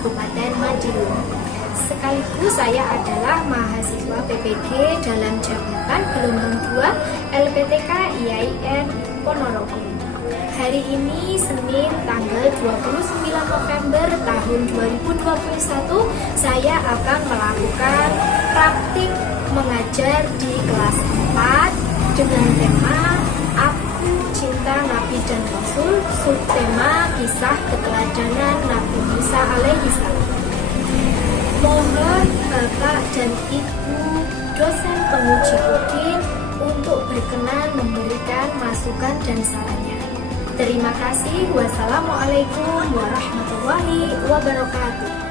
Kabupaten Madiun. Sekaligus saya adalah mahasiswa PPG dalam jabatan gelombang 2 LPTK IAIN Ponorogo. Hari ini Senin tanggal 29 November tahun 2021, saya akan melakukan praktik mengajar di kelas 4 dengan tema Aku Cinta Nabi dan Rasul, subtema kisah keteladanan Nabi Musa alaihissalam. Mohon Bapak dan Ibu dosen penguji Udin untuk berkenan memberikan masukan dan sarannya. Terima kasih. Wassalamualaikum warahmatullahi wabarakatuh.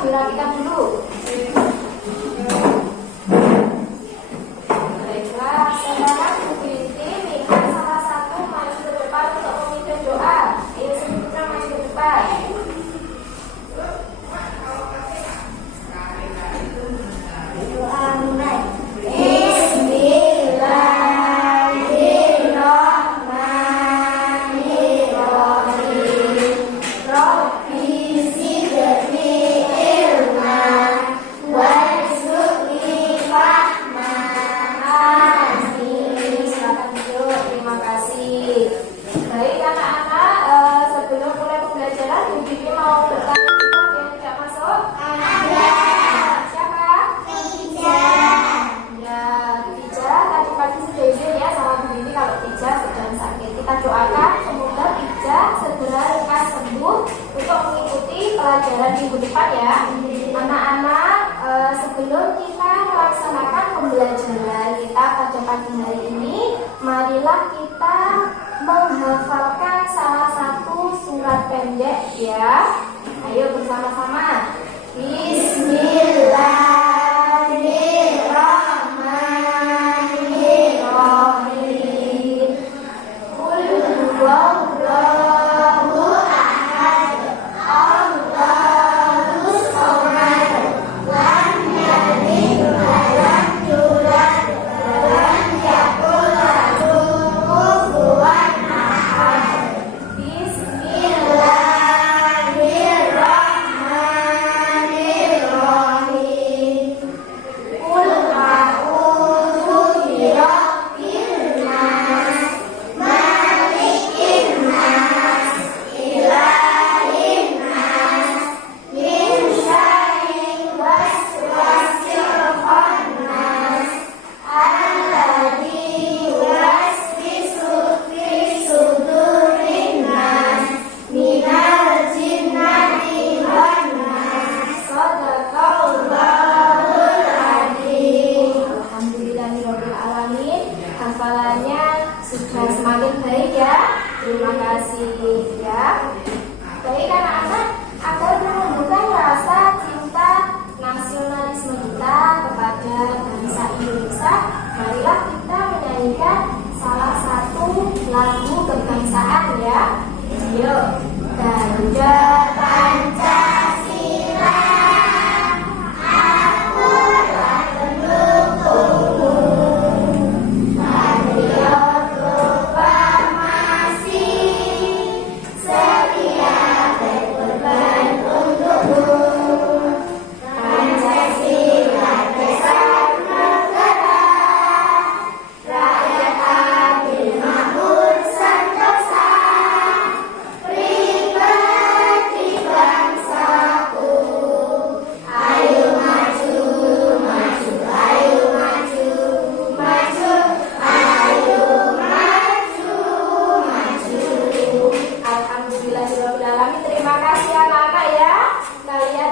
Dirapikan dulu. Baiklah, sekarang Bu Binti minta salah satu maju ke depan untuk memimpin doa. Ayo semuanya maju ke depan. Doa mulai. Doakan semoga Tija segera lekas sembuh untuk mengikuti pelajaran minggu depan ya. Anak-anak, sebelum kita melaksanakan pembelajaran kita pada pagi hari ini, marilah kita menghafalkan salah satu surat pendek ya. Ayo bersama-sama. Bismillah. Bismillahirrahmanirrahim.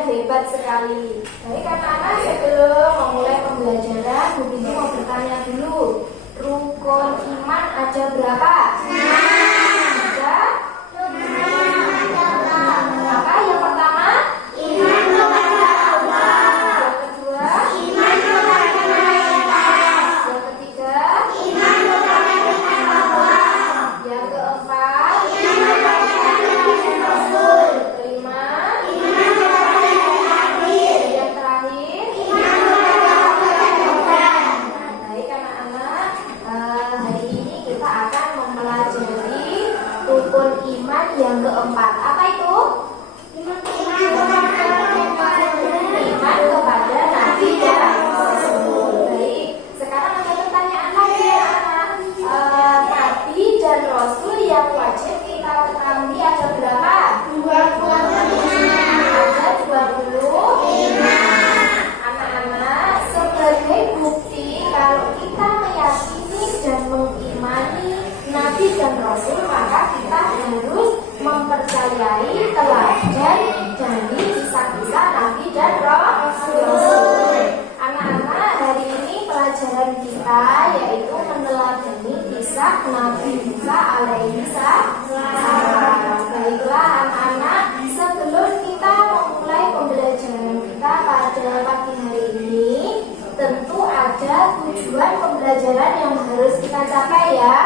hebat sekali. Baik anak-anak, sebelum memulai pembelajaran, Bu Bibi mau bertanya dulu. Rukun iman ada berapa? Ada? Maka yang pertama, iman kepada Allah. Yang kedua, iman kepada malaikat. Yang ketiga, iman kepada firman Allah. Yang keempat, iman kepada nabi dan rasul. Kelima, iman kepada hari akhir. Yang terakhir, iman kepada Tuhan. Baik anak-anak, hari ini kita akan mempelajari rukun iman yang keempat. Apa itu? Iman kepada nabi dan rasul. Baik, sekarang ada pertanyaan lagi ya anak. Nabi dan rasul yang wajib kita ketahui ada berapa? 25. Ada 25. Anak-anak, sebagai bukti kalau kita meyakini dan mengimani nabi dan rasul, maka kita harus mempercayai teladan dari kisah-kisah nabi dan rasul. Anak-anak, hari ini pelajaran kita yaitu meneladani kisah Nabi Musa alaihi salam. Baiklah anak-anak, sebelum kita memulai pembelajaran kita pada pagi hari ini, tentu ada tujuan pembelajaran yang harus kita capai ya.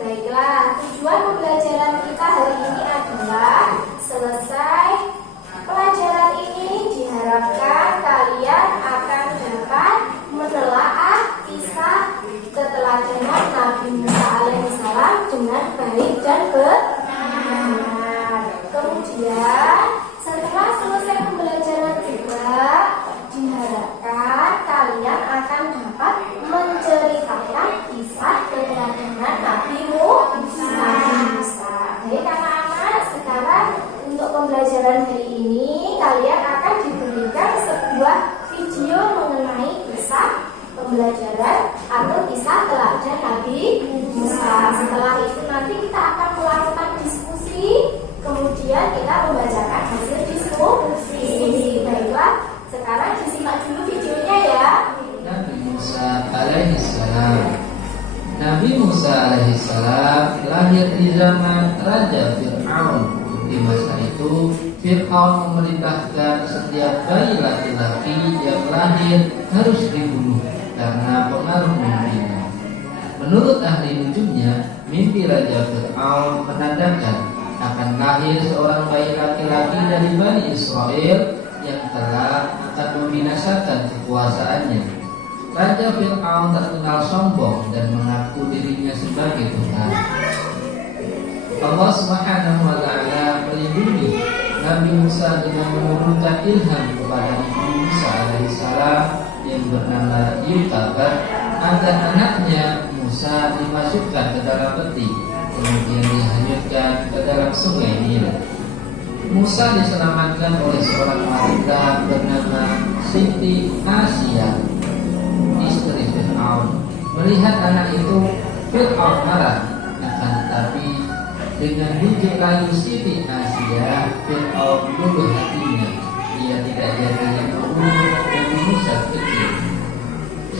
Baiklah, tujuan pembelajaran kita hari ini adalah selesai pelajaran ini diharapkan kalian akan dapat menelaah kisah keteladanan Nabi Musa alaihissalam dengan baik dan benar. Kemudian setelah selesai pembelajaran juga diharapkan kalian akan dapat menceritakan kisah keteladanan Nabi Musa. Baik anak-anak, sekarang untuk pembelajaran hari ini kalian akan diberikan sebuah video mengenai kisah pembelajaran atau kisah teladan Nabi Musa. Setelah itu nanti kita akan melakukan diskusi, kemudian kita membacakan hasil diskusi. Baiklah, sekarang disimak dulu videonya ya. Nabi Musa alaihissalam. Nabi Musa alaihissalam lahir di zaman Raja Fir'aun. Di masa itu, Fir'aun memerintahkan setiap bayi laki-laki yang lahir harus dibunuh karena pengaruh mimpinya. Menurut ahli nujumnya, mimpi Raja Fir'aun menandakan akan lahir seorang bayi laki-laki dari Bani Israel yang telah akan membinasakan kekuasaannya. Raja Fir'aun terkenal sombong dan mengaku dirinya sebagai Tuhan. Allah Subhanahu wa Ta'ala melindungi Nabi Musa dengan menurunkan ilham kepada Nabi Musa alaihissalam yang bernama Yutabar agar anaknya Musa dimasukkan ke dalam peti, kemudian dihanyutkan ke dalam sungai Nil. Musa diselamatkan oleh seorang wanita bernama Siti Asia, istri Fir'aun. Melihat anak itu, Fir'aun marah, akan tetapi dengan bujuk rayu Siti Asia, Fir'aun luluh hatinya. Ia tidak jadi membunuh Nabi Musa kecil.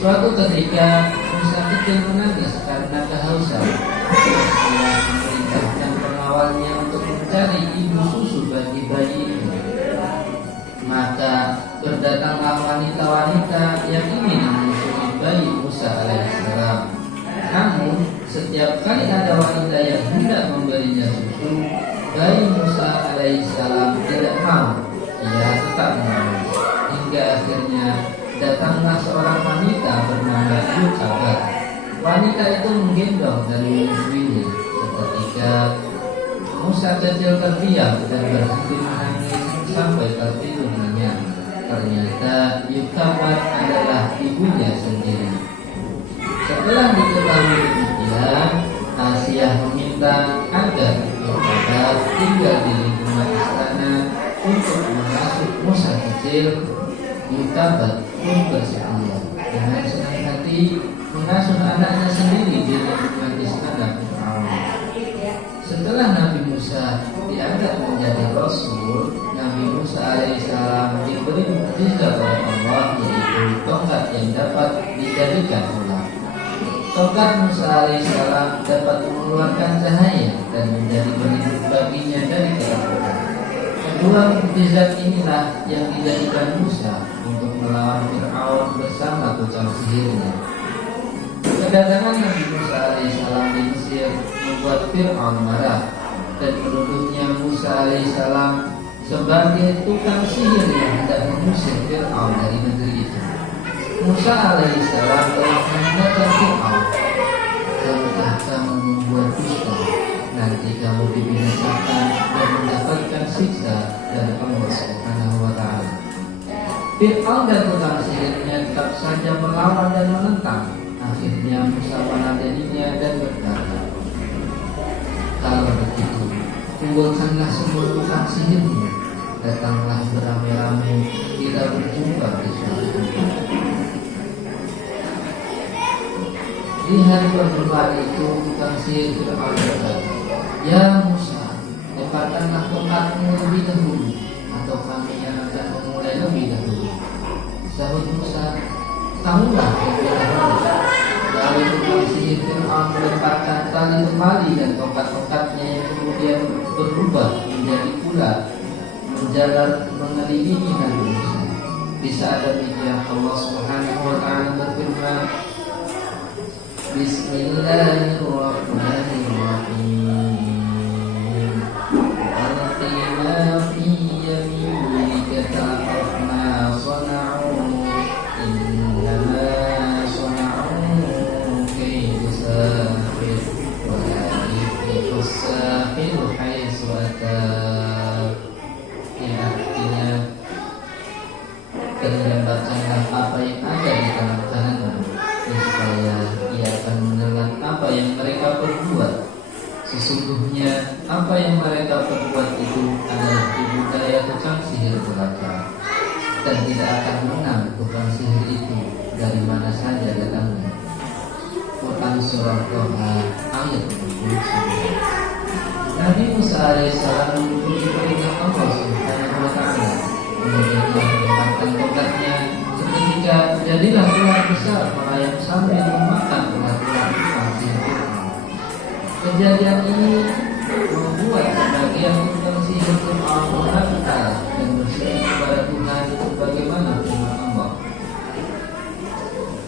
Suatu ketika Musa kecil menangis karena kehausan. Ia memerintahkan pengawalnya untuk mencari ibu susu bagi bayi itu. Maka berdatanglah wanita-wanita yang ingin menyusui bayi Musa alaihissalam. Namun setiap kali ada wanita yang hendak memberinya susu, bayi Musa alaihissalam tidak mau. Ia tetap menangis. Hingga akhirnya datanglah seorang wanita bernama Yutabar. Wanita itu menggendong dan menyusuinya. Seketika Musa kecil terdiam dan berhenti menangis sampai tertidur nyenyak. Ternyata Yutabar adalah ibunya sendiri. Setelah diketahui demikian, Asia meminta agar Yutabar tinggal di lingkungan istana untuk mengasuh Musa kecil. Yutabar pun bersedia dengan senang hati mengasuh anaknya sendiri di lingkungan istana Fir'aun. Setelah Nabi Musa diangkat menjadi Rasul, Nabi Musa alaihissalam diberi mukjizat oleh Allah, yaitu tongkat yang dapat dijadikan ular. Tongkat Musa alaihissalam dapat mengeluarkan cahaya dan menjadi pelindung baginya dari ketakutan. Kedua mukjizat inilah yang dijadikan Musa untuk melawan Fir'aun bersama kucang sihirnya. Kedatangan Nabi Musa alaihissalam di Mesir membuat Fir'aun marah dan menuduhnya Musa alaihissalam sebagai tukang sihir yang hendak mengusir Fir'aun dari negeri itu. Musa alaihissalam telah mengingatkan Fir'aun, "Jika kamu membuat dusta, nanti kamu dibinasakan dan mendapatkan siksa dari Allah Subhanahu wa Ta'ala." Fir'aun dan tukang sihirnya tetap saja melawan dan menentang. Akhirnya Musa meladeninya dan berkata, "Kalau begitu, kumpulkanlah semua tukang sihirmu, datanglah beramai-ramai, kita berjumpa di suatu tempat." Di hari perjumpaan itu, tukang sihir Fir'aun berkata, "Ya Musa, lepaskanlah tongkatmu lebih dahulu, atau kami yang akan memulai lebih dahulu." Sahut Musa, "Kamulah lebih dahulu." Lalu tukang sihir Fir'aun melemparkan tali temali dan tongkat-tongkatnya yang kemudian berubah menjadi ular menjalar mengelilingi Nabi Musa. Di saat demikian Allah Subhanahu wa Ta'ala berfirman, "Bismillahirrahmanirrahim. Alqi ma fi yaminika talqaf ma sana'u innama sana'u kaydu sahir wa la yuflihu as-sahiru haitsu ata." Yang artinya, dan lemparkanlah apa yang ada di tangan kananmu, supaya ia akan menelan apa yang mereka perbuat. Sesungguhnya apa yang mereka perbuat itu adalah tipu daya tukang sihir belaka, dan tidak akan menang tukang sihir itu dari mana saja datangnya. Quran Surah Toha ayat 29. Nabi Musa alaihissalam mengikuti perintah Allah Subhanahu wa Ta'ala. Kemudian dia melemparkan tongkatnya. Seketika jadilah ular besar melayang sambil memakan ular-ular tukang sihir Fir'aun. Kejadian ini membuat sebagian tukang sihir Fir'aun murka dan berseru kepada Tuhan sebagaimana firman Allah,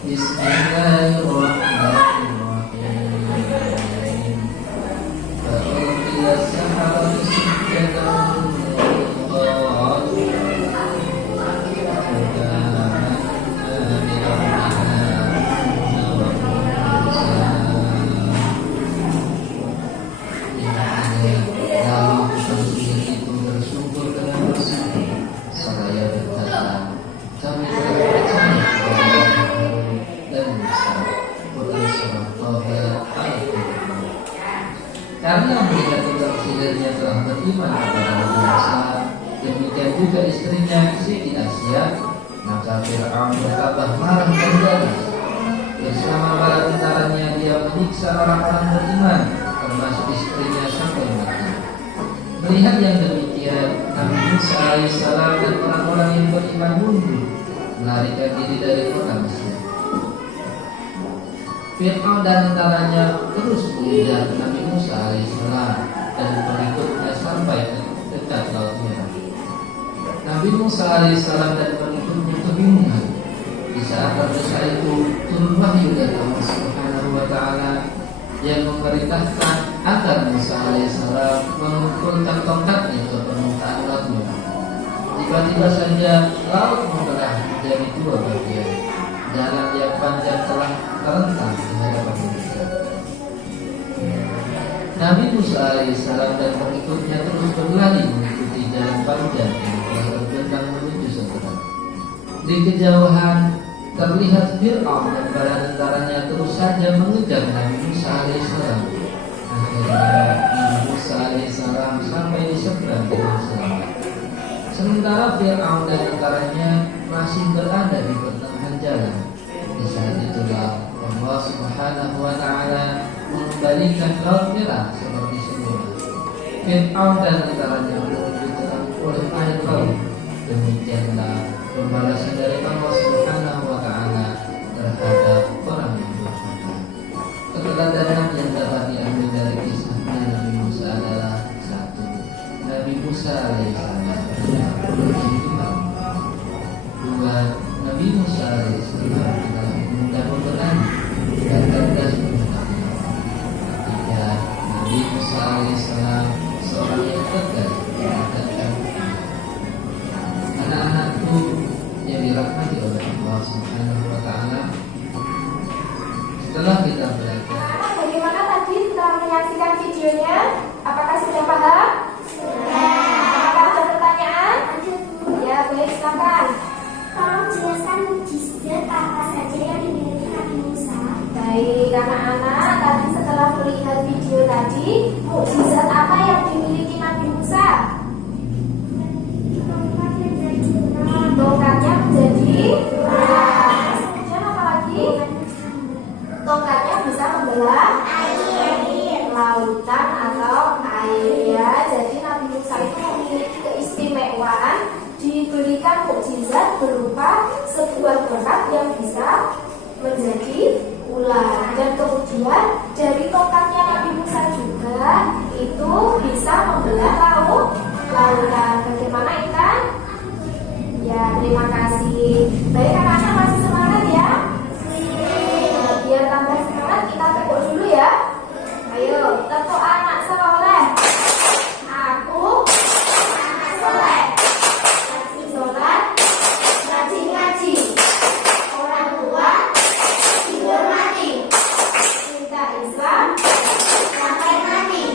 "Bismillahirrahmanirrahim. As-saharatu sujjadan qalu lalu tukang sihir itu bersyukur dengan bersyukur seraya berkata, "Kami telah percaya kepada Harun dan Musa." Quran Surah Toha ayat 7. Karena melihat tukang sihirnya telah beriman kepada Nabi Musa, demikian juga istrinya Siti Asia, maka Fir'aun bertambah marah dan ganas. Bersama para tentaranya dia menyiksa orang-orang beriman, termasuk istrinya sampai mati. Melihat yang demikian, Nabi Musa alaihissalam dan orang-orang yang beriman mundur, melarikan diri dari kota Mesir. Fir'aun dan tentaranya terus mengejar Nabi Musa alaihissalam dan pengikutnya sampai dekat Laut Merah. Nabi Musa alaihissalam dan pengikutnya kebingungan. Di saat terdesak itu turun wahyu dari Allah Subhanahu wa Ta'ala yang memerintahkan agar Musa alaihissalam mengumpulkan tongkatnya ke permukaan Laut Merah. Tiba-tiba saja laut membelah menjadi dua bagian. Jalan yang panjang telah terentang di hadapan mereka. Nabi Musa alaihissalam dan pengikutnya terus berlari mengikuti jalan panjang yang telah terbentang menuju seberang. Di kejauhan terlihat Fir'aun dan para tentaranya terus saja mengejar Nabi Musa alaihissalam. Akhirnya Nabi Musa alaihissalam sampai di seberang dengan selamat. Sementara Fir'aun dan tentaranya masih berada di pertengahan jalan. Di saat itulah Allah Subhanahu wa Ta'ala mengembalikan Laut Merah seperti semula. Fir'aun dan tentaranya diwujudkan oleh air laut. Demikianlah pembalasan dari Allah Subhanahu wa Ta'ala terhadap orang yang durhaka. Keteladanan yang dapat diambil dari kisahnya Nabi Musa adalah: 1. Nabi Musa alaihissalam adalah Tuhan. 2. Nabi Musa alaihissalam adalah mudah pemberani dan cerdas pengetahuan. 3. Nabi Musa alaihissalam seorang yang tegas dan anak-anakku yang dirahmati oleh Allah Subhanahu wa Ta'ala. Setelah kita belajar, Bagaimana tadi setelah menyaksikan videonya? Apakah sudah paham? Apakah ada pertanyaan? Ya, baik, silakan. Tolong jelaskan mukjizat apa saja yang dimiliki Nabi Musa. Baik, anak-anak, tadi setelah melihat video tadi, mukjizat apa yang dimiliki Nabi Musa? Tongkatnya menjadi emas. Kemudian apa lagi? Tongkatnya bisa membelah lautan atau air, ya. Jadi Nabi Musa itu memiliki keistimewaan, diberikan mukjizat berupa sebuah tongkat yang bisa menjadi ular. Dan kemudian dari tongkatnya Nabi Musa juga itu bisa membelah lautan. Bagaimana Intan? Ya, terima kasih. Baik, anak-anak masih semangat ya? Nah, biar tambah semangat kita tepuk dulu ya. Ayo, tepuk anak soleh. Aku anak soleh. Rajin sholat, rajin ngaji. Orang tua dihormati. Cinta Islam sampai mati.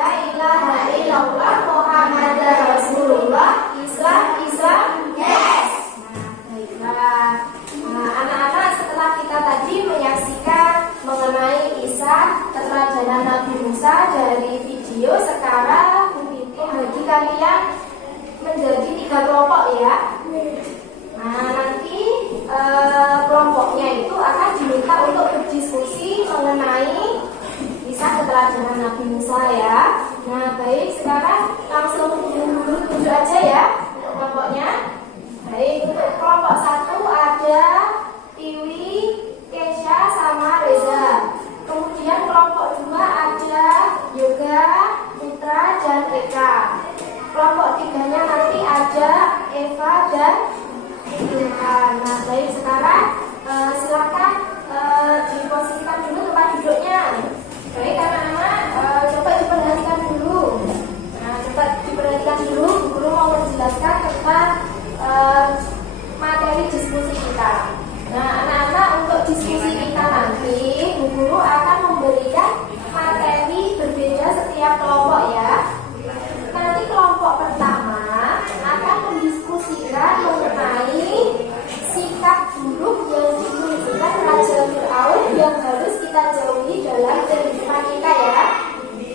La ilaha illallah Muhammadar Rasulullah. Islam, yes. Baiklah. Anak-anak, setelah kita tadi menyaksikan mengenai kisah keteladanan Nabi Musa dari video, sekarang bagi kalian menjadi 3 kelompok ya. Nah, nanti kelompoknya itu akan diminta untuk berdiskusi mengenai kisah keteladanan Nabi Musa ya. Nah, baik, sekarang langsung duduk aja ya kelompoknya. Baik, untuk kelompok 1 ada Tiwi, Kesha, sama Reza. Kemudian kelompok 2 ada Yoga, Putra, dan Eka. Kelompok 3-nya nanti ada Eva dan Ilham. Nah, baik, sekarang silakan diposisikan dulu tempat duduknya. Baik, anak-anak, coba diperhatikan dulu. Nah, coba diperhatikan dulu, guru mau menjelaskan tentang materi diskusi kita. Nah, anak-anak, untuk diskusi kita nanti, Bu Guru akan memberikan materi berbeda setiap kelompok ya. Nanti kelompok pertama akan mendiskusikan mengenai sikap buruk yang ditunjukkan Raja Fir'aun yang harus kita jauhi dalam kehidupan kita ya.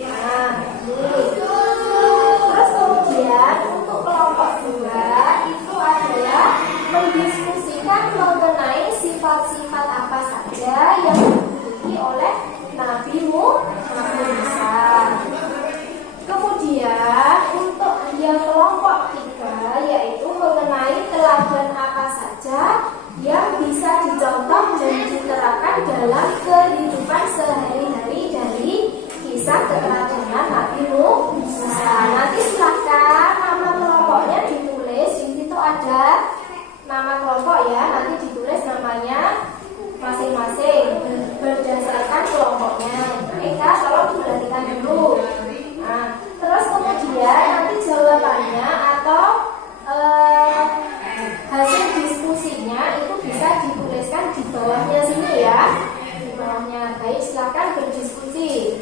Nah, ini. Terus kemudian untuk kelompok 2 itu adalah mendiskusikan mengenai sifat-sifat apa saja yang dimiliki oleh Nabi Musa. Kemudian untuk yang kelompok 3 yaitu mengenai teladan apa saja yang bisa dicontoh dan diterapkan dalam kehidupan sehari-hari dari kisah keteladanan Nabi Musa. Nanti silakan nama kelompoknya ditulis. Di situ ada nama kelompok ya. Nanti ditulis namanya masing-masing berdasarkan kelompoknya. Eka, tolong diperhatikan dulu. Nah, terus kemudian nanti jawabannya atau hasil diskusinya itu bisa dituliskan di bawahnya sini ya. Di bawahnya. Baik, silakan berdiskusi.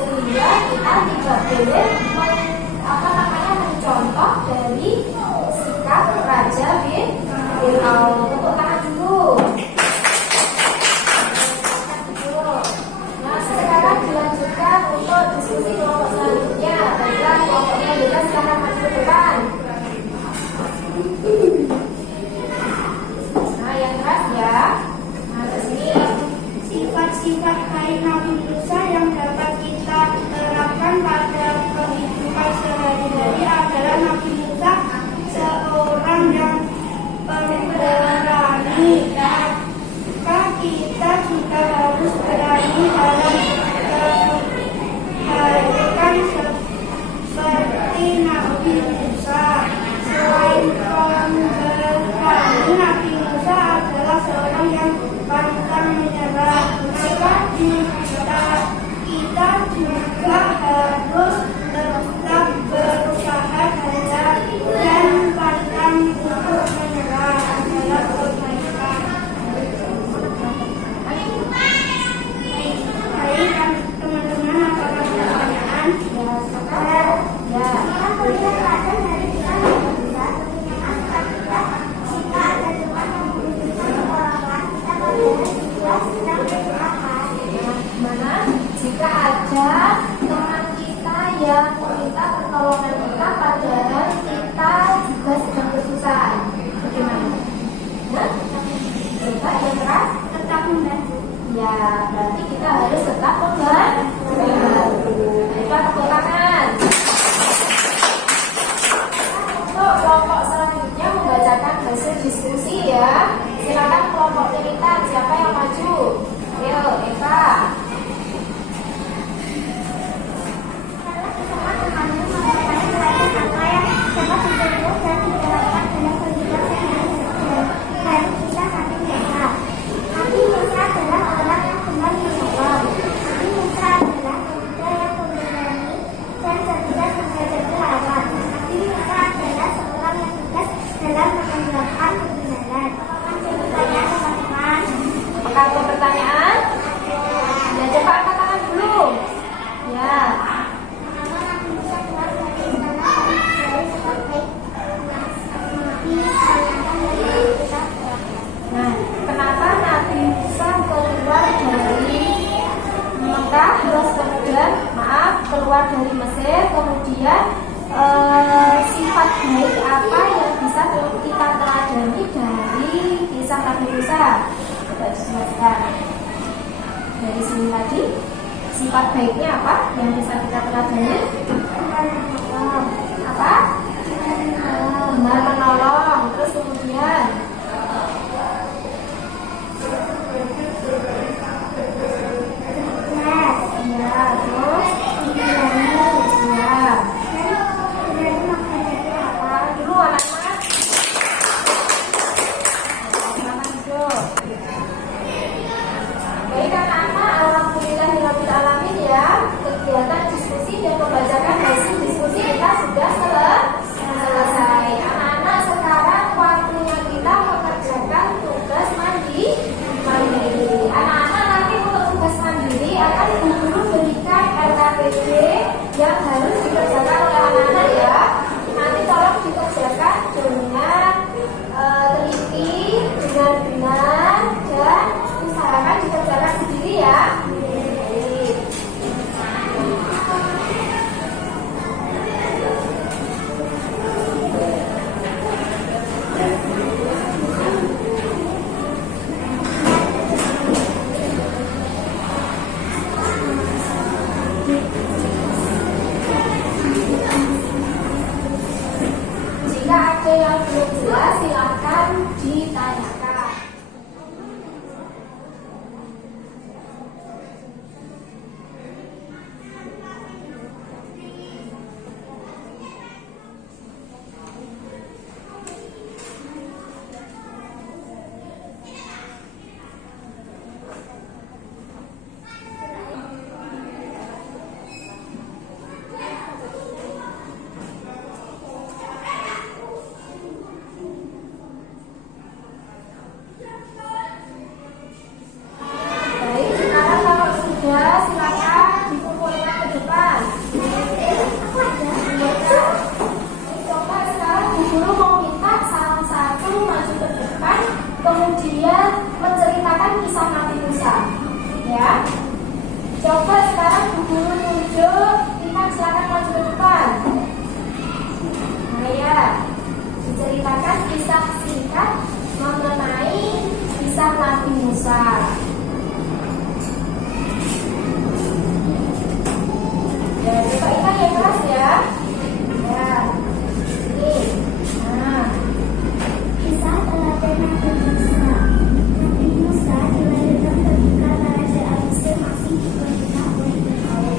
sehingga kita tidak boleh mencontoh dari sikap Raja bin Fir'aun. Tepuk tangan dulu. Nah, sekarang dilanjutkan untuk diskusi kelompok selanjutnya. Baiklah, kelompoknya bebas, silahkan maju ke depan. Nah, yang keras ya. Nah, ke sini. Sifat-sifat baik Nabi Musa yang dapat kita terapkan pada kehidupan sehari-hari adalah Nabi Musa seorang yang pemberani. Maka kita juga harus berani dalam kebaikan seperti Nabi Musa. Selain pemberani, Nabi Musa adalah seorang yang pantang menyerah. Maka kita juga harus tetap berusaha dan pantang untuk menyerah adalah kebaikan. Baik, teman-teman, apakah ada pertanyaan? Ya. Kita melihat keadaan dari kita yang bisa menyenangkan kita. Jika ada Tuhan yang membutuhkan pertolongan, kita melihat dia sedang berdoakan. Mana jika ada teman kita yang meminta pertolongan kita padahal kita juga sedang kesusahan, bagaimana? Nah, coba yang keras Tetap membantu. ya, berarti kita harus tetap membantu. Coba tepuk tangan. Untuk kelompok selanjutnya membacakan hasil diskusi ya. Silakan kelompok militan, siapa yang maju? Ayo, Eva. Semua teman-teman mengatakan nilai apa yang dapat diterima dan diterapkan dalam kehidupan sehari-hari. Baru kita Nabi Musa. Nabi Musa adalah orang yang gemar menolong. Nabi Musa adalah pemuda yang pemberani dan cerdas menghadapi lawan. Nabi Musa adalah seorang yang tegas dalam menegakkan kebenaran. Masih bertanya teman-teman? Apakah ada pertanyaan? Ya, coba angkat tangan dulu. Ya. Nabi Musa keluar dari istana dari sebagai nabi sayangkan dari kita. Nah, kenapa Nabi Musa keluar dari Mekah, terus kemudian keluar dari Mesir, kemudian sifat baik apa yang bisa kita teladani dari kisah Nabi Musa? Coba dijelaskan. Dari sini tadi, sifat baiknya apa yang bisa kita teladani? Apa? Gemar menolong. Terus kemudian ya, terus ya. Dulu anak-anak. Selamat hidup. Baik anak-anak, alhamdulillahirabbil alamin ya. Kegiatan diskusi dan membacakan Musa. Ya, coba ingat ya kelas ya. Ya, ini. Nah, Kisah teladan Nabi Musa. Nabi Musa dilahirkan ketika Raja Mesir masih diperintah oleh Firaun.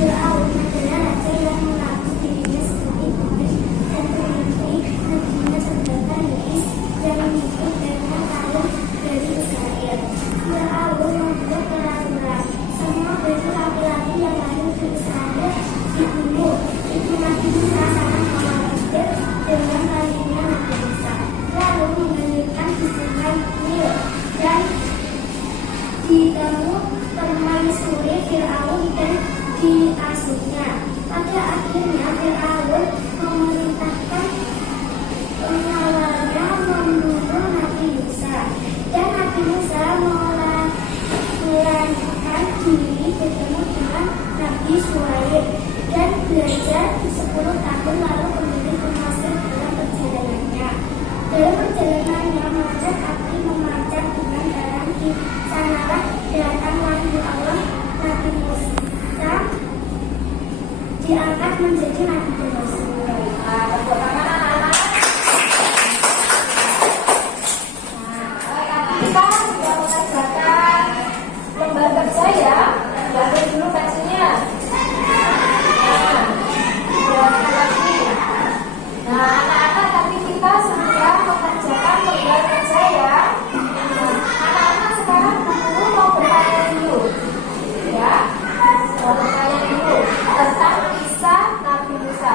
Firaun adalah raja yang mengaku dirinya sebagai Quraisy dan mengakui nabinya sebagai Yesus yang mengikut dengan kaum dari Israel. Firaun membuat peraturan semua bayi laki-laki yang lahir di Israel dibunuh. Itu Nabi Musa sangat khawatir dengan lahirnya Nabi Musa, lalu mengalirkan di sungai Nil dan ditemu permaisuri Firaun dan diasuhnya. Pada akhirnya Firaun memerintahkan pengawalnya membunuh Nabi Musa, dan Nabi Musa melarikan diri bertemu dengan Nabi Syuaib dan belajar 10 tahun, lalu kembali ke Mesir dalam perjalanannya. Dalam perjalanannya melihat api memancar dengan terang. Di sanalah datang wahyu Allah. Nabi Musa diangkat menjadi nabi dan rasul. nah, tepuk tangan anak-anak. Nah, kita sudah mengerjakan lembar kerja ya. Diambil dulu pensilnya. Nah, buat lagi. Nah, anak-anak tadi kita sudah mengerjakan lembar kerja ya. Nah, anak-anak sekarang dulu mau bertanya dulu, ya. Mau bertanya dulu tentang kisah Nabi Musa.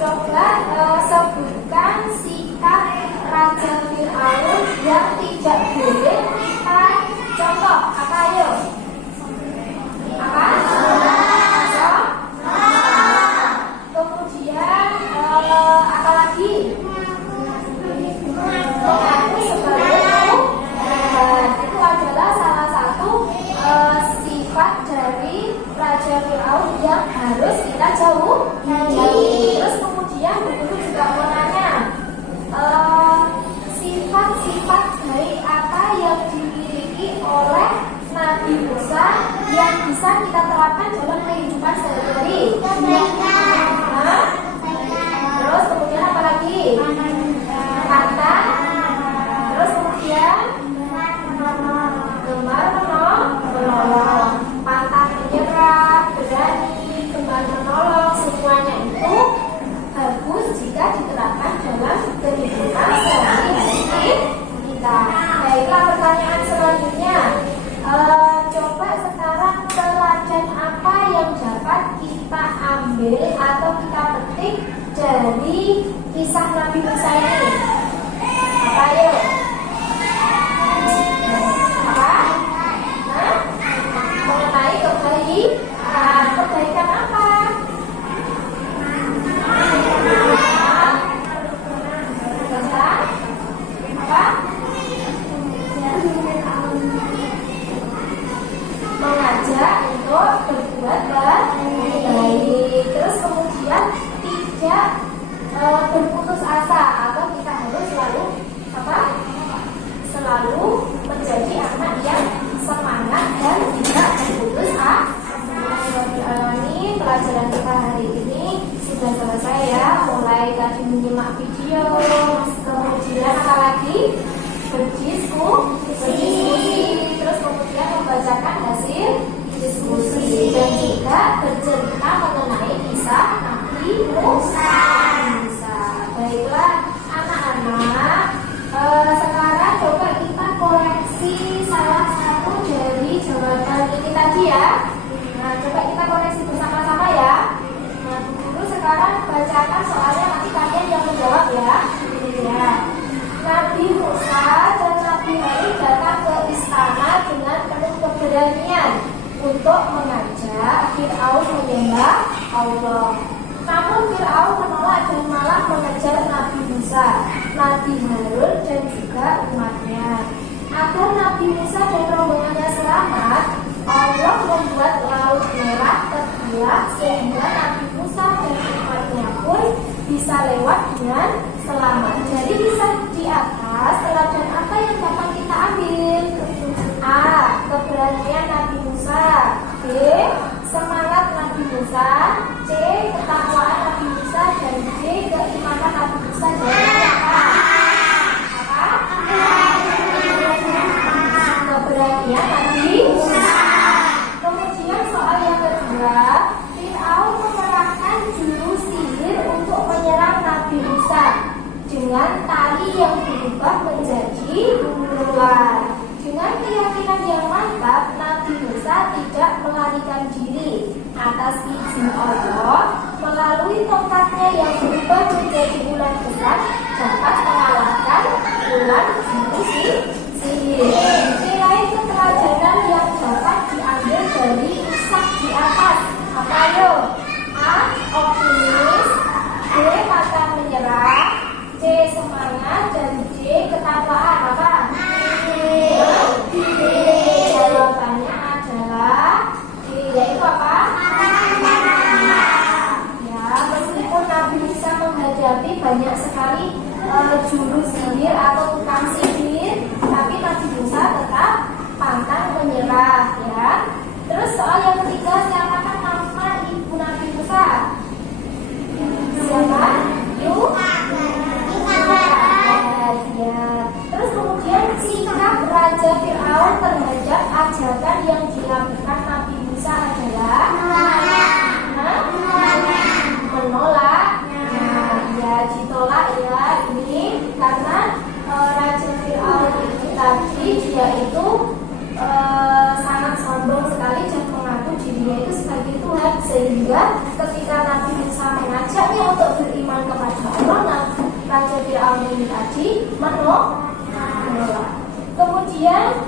Coba sebutkan sikap Raja Firaun yang tidak boleh kita contoh. Apa ayo? Apa? Kemudian apa lagi? Mengaku sebagai Tuhan. Itu adalah salah satu sifat dari Raja Firaun yang harus kita jauhi. Terus kemudian guru juga mau nanya, sifat-sifat dari apa yang dimiliki oleh Nabi Musa yang bisa kita terapkan dalam kehidupan sehari-hari? Hah? Terus kemudian apa lagi? Pantang. Terus kemudian gemar menolong, pantang menyerah, berani, gemar menolong. Semuanya itu bagus jika diterapkan dalam kehidupan sehari-hari kita. Baiklah, pertanyaan selanjutnya. Coba sekarang teladan apa yang dapat kita ambil atau kita petik dari kisah Nabi Musa ini? Apa yuk? Apa? Hah? Mengenai kebaikan. Kebaikan apa? Apa? Mengajak untuk berbuat baik. Terus kemudian tidak berputus asa, atau kita harus selalu apa? Selalu menjadi anak yang semangat dan tidak berputus asa. Ini pelajaran kita hari ini sudah selesai ya. Mulai tadi menyimak video, kemudian apa lagi? Berdiskusi, terus kemudian membacakan hasil diskusi, dan juga bercerita mengenai kisah Nabi Musa. Baiklah anak-anak, sekarang coba kita koreksi salah satu dari jawaban ini tadi ya. Nah, coba kita koreksi bersama-sama ya. Nah, dulu sekarang bacakan soalnya, nanti kalian yang menjawab ya. Ya. Nabi Musa dan Nabi Harun datang ke istana dengan penuh keberanian untuk mengajak Firaun menyembah Allah. Namun Firaun menolak dan malah mengejar Nabi Musa, Nabi Harun dan juga umatnya. Agar Nabi Musa dan rombongannya selamat, Allah membuat laut merah terbelah sehingga Nabi Musa dan umatnya pun bisa lewat dengan selamat. Jadi bisa di atas teladan apa yang dapat kita ambil? keberanian Nabi Musa. B. Semangat Nabi Musa. C. Ketakwaan Nabi Musa. Dan D. Keimanan Nabi Musa. Apa? Keberanian Nabi Musa. Kemudian soal yang kedua, Fir'aun mengerahkan juru sihir untuk menyerang Nabi Musa dengan tali yang berubah menjadi ular. Dengan keyakinan yang mantap, Nabi Musa tidak melarikan diri. Atas izin Allah, melalui tongkatnya yang berubah menjadi ular besar, dapat mengalahkan ular juru sihir. Nilai keteladanan yang dapat diambil dari kisah di atas apa yo? A. Optimis. B. Pantang menyerah. C. Semangat. Dan D. Ketakwaan. Apa? Jawabannya adalah D. Yaitu apa? Ya, meskipun Nabi Musa menghadapi banyak sekali juru sihir atau tukang sihir, tapi Nabi Musa tetap pantang menyerah, ya. Terus soal yang ketiga, siapakah nama ibu Nabi Musa? Siapa? Ya. Terus kemudian sikap Raja Fir'aun terhadap ajakan yang dilakukan Nabi Musa adalah menolak. Ya, ditolak ya ini karena Raja Fir'aun ini tadi dia itu sangat sombong sekali dan mengaku dirinya itu sebagai Tuhan, sehingga ketika Nabi Musa mengajaknya untuk beriman kepada Allah, Raja Fir'aun ini tadi menolak. Kemudian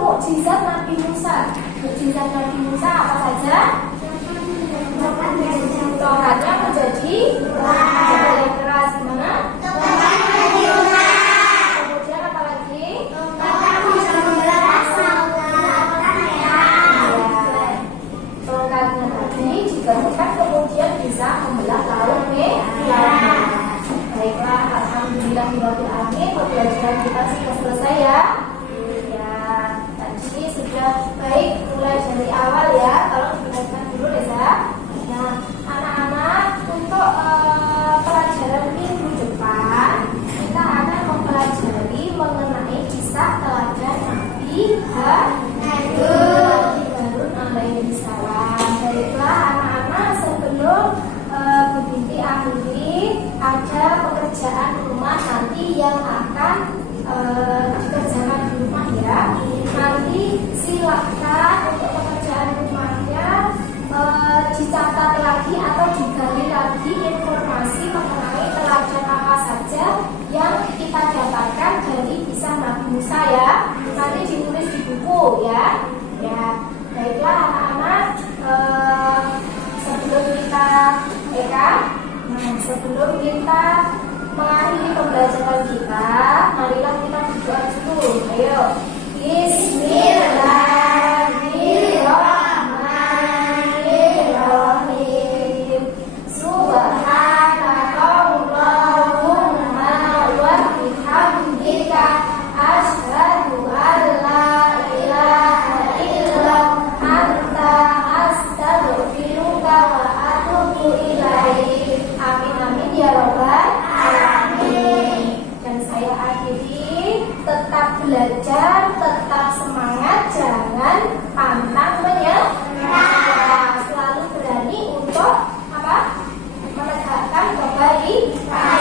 mukjizat Nabi Musa. Mukjizat Nabi Musa apa saja? Tongkatnya menjadi yang keras, gimana? Kemudian apa lagi? Tongkatnya tadi ditemukan kemudian bisa membelah laut merah. Baiklah, alhamdulillahirobbilalamin, pembelajaran kita sudah selesai ya. Ya, tadi sudah baik mulai dari awal ya. Tolong didengarkan dulu Reza. Nah, anak-anak, untuk pelajaran minggu depan kita akan mempelajari mengenai kisah teladan Nabi Harun alaihi salam. Baiklah anak-anak, sebelum berbinti akhiri, ada pekerjaan rumah nanti yang akan dikerjakan di rumah ya. Nanti silakan untuk pekerjaan rumahnya dicatat lagi atau digali lagi informasi mengenai teladan apa saja yang kita dapatkan dari kisah Nabi Musa ya. Nanti ditulis di buku ya. Ya, baiklah anak-anak, sebelum kita sebelum kita mengakhiri pembelajaran kita, marilah kita berdoa dulu. Ayo. Bismillahirrahmanirrahim. Subhanakallahumma wa bihamdika asyhadu an la ilaha illa anta astaghfiruka wa atubu ilaik. Amin amin ya rabbal alamin. Dan saya akhiri, tetap belajar, tetap semangat, jangan pantang menyerah. Selalu berani untuk apa? Menegakkan kebaikan.